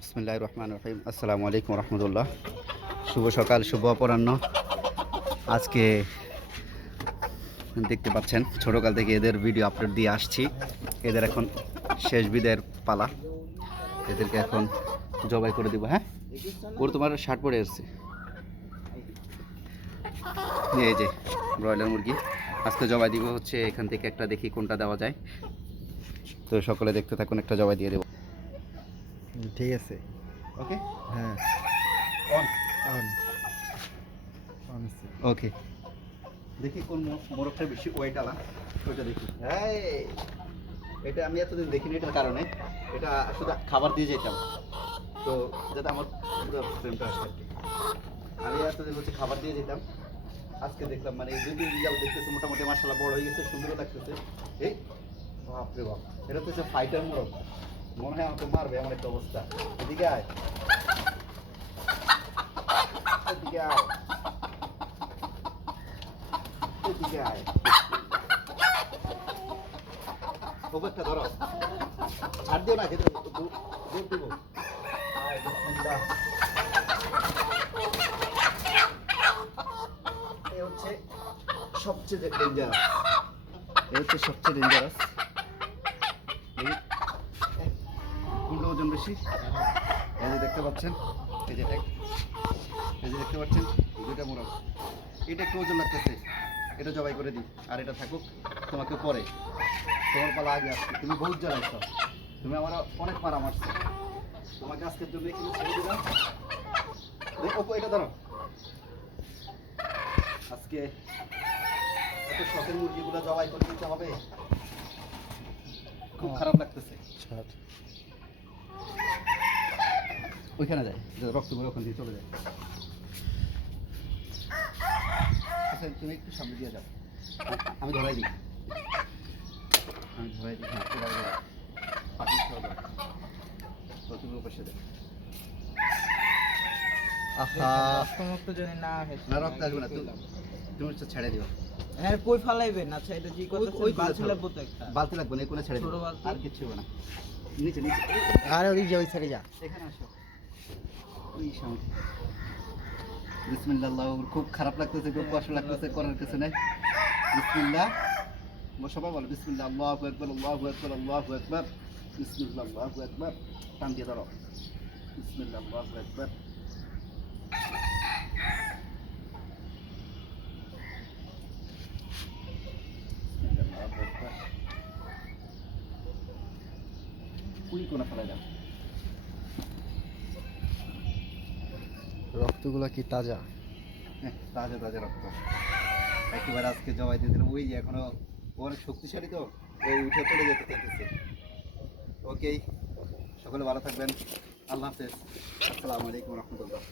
বিসমিল্লাহির রহমানির রহিম। আসসালামু আলাইকুম রহমতুল্লাহ। শুভ সকাল, শুভ অপরাহ্ন। আজকে দেখতে পাচ্ছেন ছোটোকাল থেকে এদের ভিডিও আপলোড দিয়ে আসছি। এদের এখন শেষ বিদায়ের পালা। এদেরকে এখন জবাই করে দিব। হ্যাঁ, ওর তোমার শার্ট পরে এসছে। এই যে ব্রয়লার মুরগি আজকে জবাই দিব হচ্ছে এখান থেকে একটা, দেখি কোনটা দেওয়া যায়। তো সকলে দেখতে থাকুন, একটা জবাই দিয়ে দেবো। ঠিক আছে। ওকে, হ্যাঁ, অন অন অন আছে। ওকে। দেখি কোন মোরগটা বেশি ওয়েট আলা, ওইটা দেখি। এই, এটা আমি এতদিন দেখিনি, এটার কারণে এটা শুধু খাবার দিয়ে যেতাম, তো যাতে আমার পুরো ফ্রেমটা আসে আর কি। আমি এতদিন হচ্ছে খাবার দিয়ে যেতাম, আজকে দেখলাম মানে এই 2 দিন যাও দেখতেছি মোটামুটি মাশাআল্লাহ বড় হয়ে গেছে, সুন্দরও লাগতেছে। এই বাপরে বাপ, এটা তো হচ্ছে ফাইটার মোরগ, মনে হয় আমাকে মারবে এমন একটা অবস্থা। এদিকে আয়, এদিকে আয়, এদিকে আয়। খবরটা ধরো, ছাড় দিও না, খেতে দৌড় দিব। আয়, বিসমিল্লাহ। এ হচ্ছে সবচেয়ে ডেঞ্জারাস, এ হচ্ছে সবচেয়ে ডেঞ্জারাস। কোনটা ওজন বেশি? এই যে দেখতে পাচ্ছেন, এই যে এই যে দেখতে পাচ্ছেন, দুইটা মোরগ। এটা একটু ওজন লাগতেছে, এটা জবাই করে দিই, আর এটা থাকুক, তোমাকে পরে, তোমার পালা আগে আসছে। তুমি বহুত জ্বালাইছ, তুমি আমার অনেক মারা মারছো, তোমাকে আজকের জন্য এখানে ছেড়ে দিলাম। দেখো এটা ধরো। আজকে এত শখের মুরগিগুলো জবাই করে দিতে হবে, খুব খারাপ লাগতেছে। ছাড়। ওইখানে যায়, রক্তগুলো ওখান দিয়ে চলে যায়। আচ্ছা, তুমি একটু সামনে দিয়ে যাও, আমি ধরাই দিই, আমি ধরাই দিই। হ্যাঁ, এবার ধরো। পাটি সহ ধরো, তুমি পাশে দেবে। আহা, রক্ত জানি না হয়। না রক্ত আসবে না, তুমি হচ্ছে ছেড়ে দিও। হ্যাঁ, কই ফালাইবেন? আচ্ছা, এটা জি কথা ওই বালতি লাগবে তো একটা। বালতি লাগবে না, এই কোণে ছেড়ে দিও, ছোট বালতি? আর কিচ্ছু হবে না। নিচে নিচে, আর ওই যে ওই সাইডে যা। এখানে আসো, ওই সামনে। বিসমিল্লাহ, খুব খারাপ লাগতেছে, খুব কষ্ট লাগতেছে, করার কিছু নাই। বিসমিল্লাহ, সবাই বলো বিসমিল্লাহ, আল্লাহু আকবার, আল্লাহু আকবার, আল্লাহু আকবার। বিসমিল্লাহ, আল্লাহু আকবার। টান দিয়ে ধরো। বিসমিল্লাহ, আল্লাহু আকবার। বিসমিল্লাহ, আল্লাহু আকবার। কুড়ি কোণা ফেলাই দাও। রক্তগুলা কি তাজা? হ্যাঁ, তাজা তাজা রক্ত, একেবারে আজকে জবাই দিয়ে দিলাম। ওই যে এখনো অনেক শক্তিশালী, তো ওই উঠে চলে যেতে চাইতেছে। ওকেই, সকলে ভালো থাকবেন, আল্লাহ হাফেজ, আসসালামু আলাইকুম রহমতুল্লাহ।